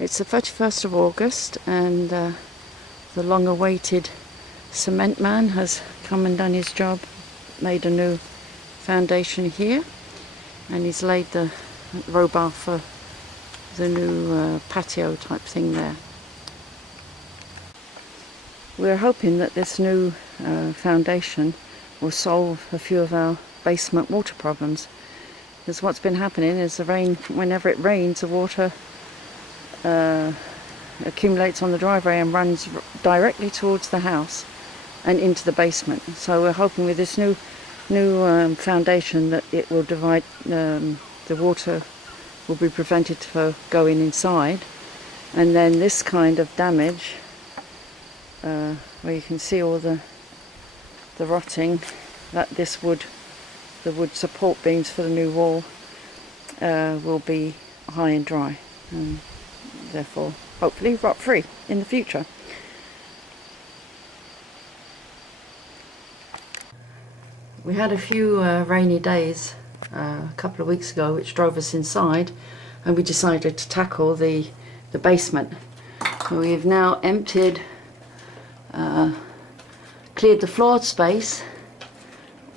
It's the 31st of August and the long-awaited cement man has come and done his job, made a new foundation here, and he's laid the row-bar for the new patio type thing there. We're hoping that this new foundation will solve a few of our basement water problems, because what's been happening is the rain, whenever it rains, the water accumulates on the driveway and runs directly towards the house and into the basement. So we're hoping with this new foundation that it will divide, the water will be prevented from going inside, and then this kind of damage, where you can see all the rotting, that this wood, the wood support beams for the new wall, will be high and dry, and therefore hopefully rot free in the future. We had a few rainy days a couple of weeks ago which drove us inside, and we decided to tackle the basement. So we've now emptied, cleared the floor space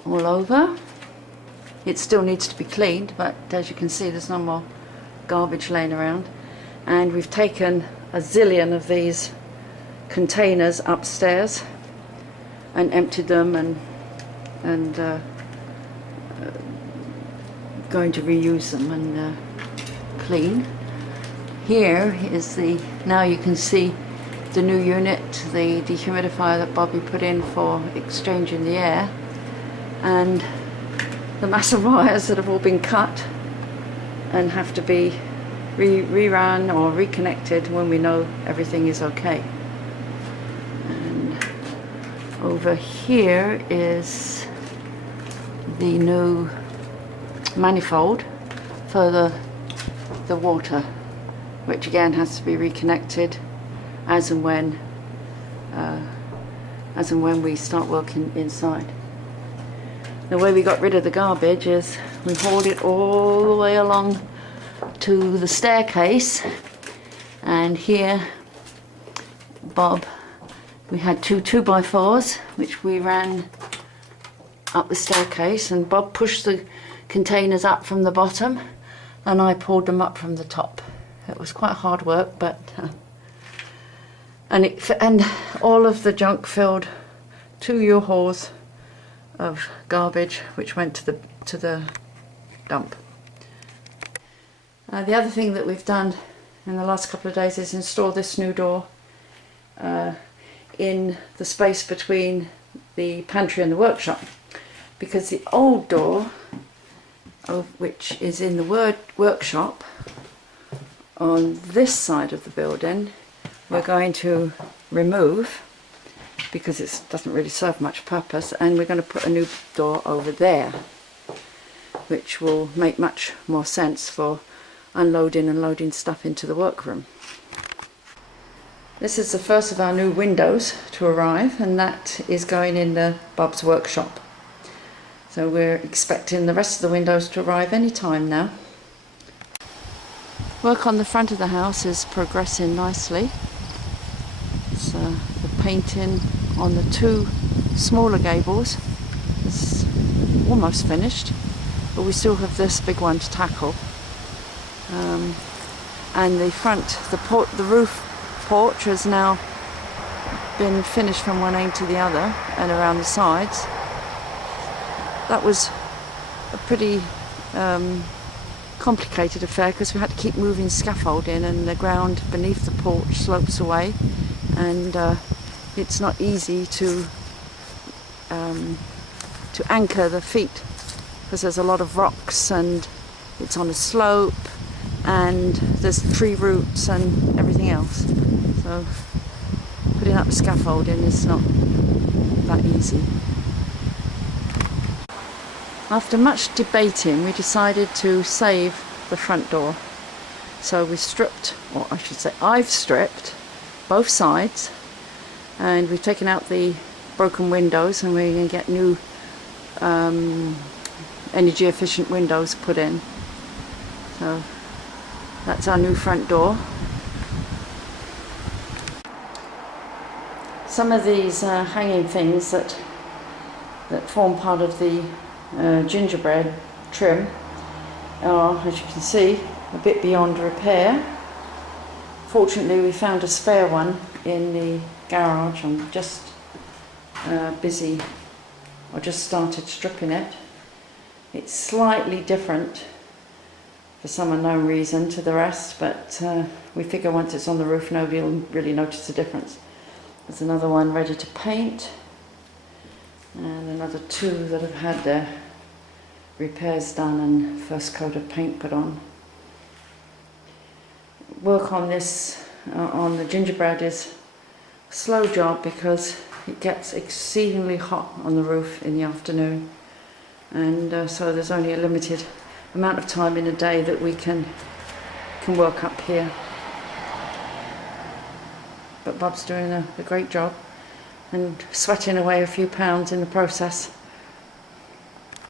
all over. It still needs to be cleaned, but as you can see there's no more garbage laying around. And we've taken a zillion of these containers upstairs and emptied them, and going to reuse them and clean. Here is the, now you can see the new unit, the dehumidifier that Bobby put in for exchanging the air, and the massive wires that have all been cut and have to be rerun or reconnected when we know everything is okay. And over here is the new manifold for the water, which again has to be reconnected as and when we start working inside. The way we got rid of the garbage is we hauled it all the way along to the staircase, and here Bob, we had two 2x4s which we ran up the staircase, and Bob pushed the containers up from the bottom and I pulled them up from the top. It was quite hard work, but and all of the junk filled 2 U-Hauls of garbage which went to the dump. The other thing that we've done in the last couple of days is install this new door in the space between the pantry and the workshop, because the old door, which is in the workshop on this side of the building, we're going to remove because it doesn't really serve much purpose, and we're going to put a new door over there which will make much more sense for unloading and loading stuff into the workroom. This is the first of our new windows to arrive, and that is going in Bob's workshop. So we're expecting the rest of the windows to arrive any time now. Work on the front of the house is progressing nicely. So the painting on the 2 smaller gables is almost finished, but we still have this big one to tackle. And the front, the roof porch has now been finished from one end to the other and around the sides. That was a pretty complicated affair because we had to keep moving scaffolding, and the ground beneath the porch slopes away, and it's not easy to anchor the feet because there's a lot of rocks and it's on a slope and there's tree roots and everything else. So putting up the scaffolding is not that easy. After much debating, we decided to save the front door. So we stripped, or I should say I've stripped both sides, and we've taken out the broken windows, and we're going to get new energy efficient windows put in. So that's our new front door. Some of these hanging things that form part of the gingerbread trim are, as you can see, a bit beyond repair. Fortunately, we found a spare one in the garage. I'm just busy, I just started stripping it. It's slightly different for some unknown reason to the rest, but we figure once it's on the roof nobody will really notice the difference. There's another one ready to paint, and another two that have had their repairs done and first coat of paint put on. Work on this, on the gingerbread, is a slow job because it gets exceedingly hot on the roof in the afternoon, and so there's only a limited amount of time in a day that we can work up here. But Bob's doing a great job and sweating away a few pounds in the process.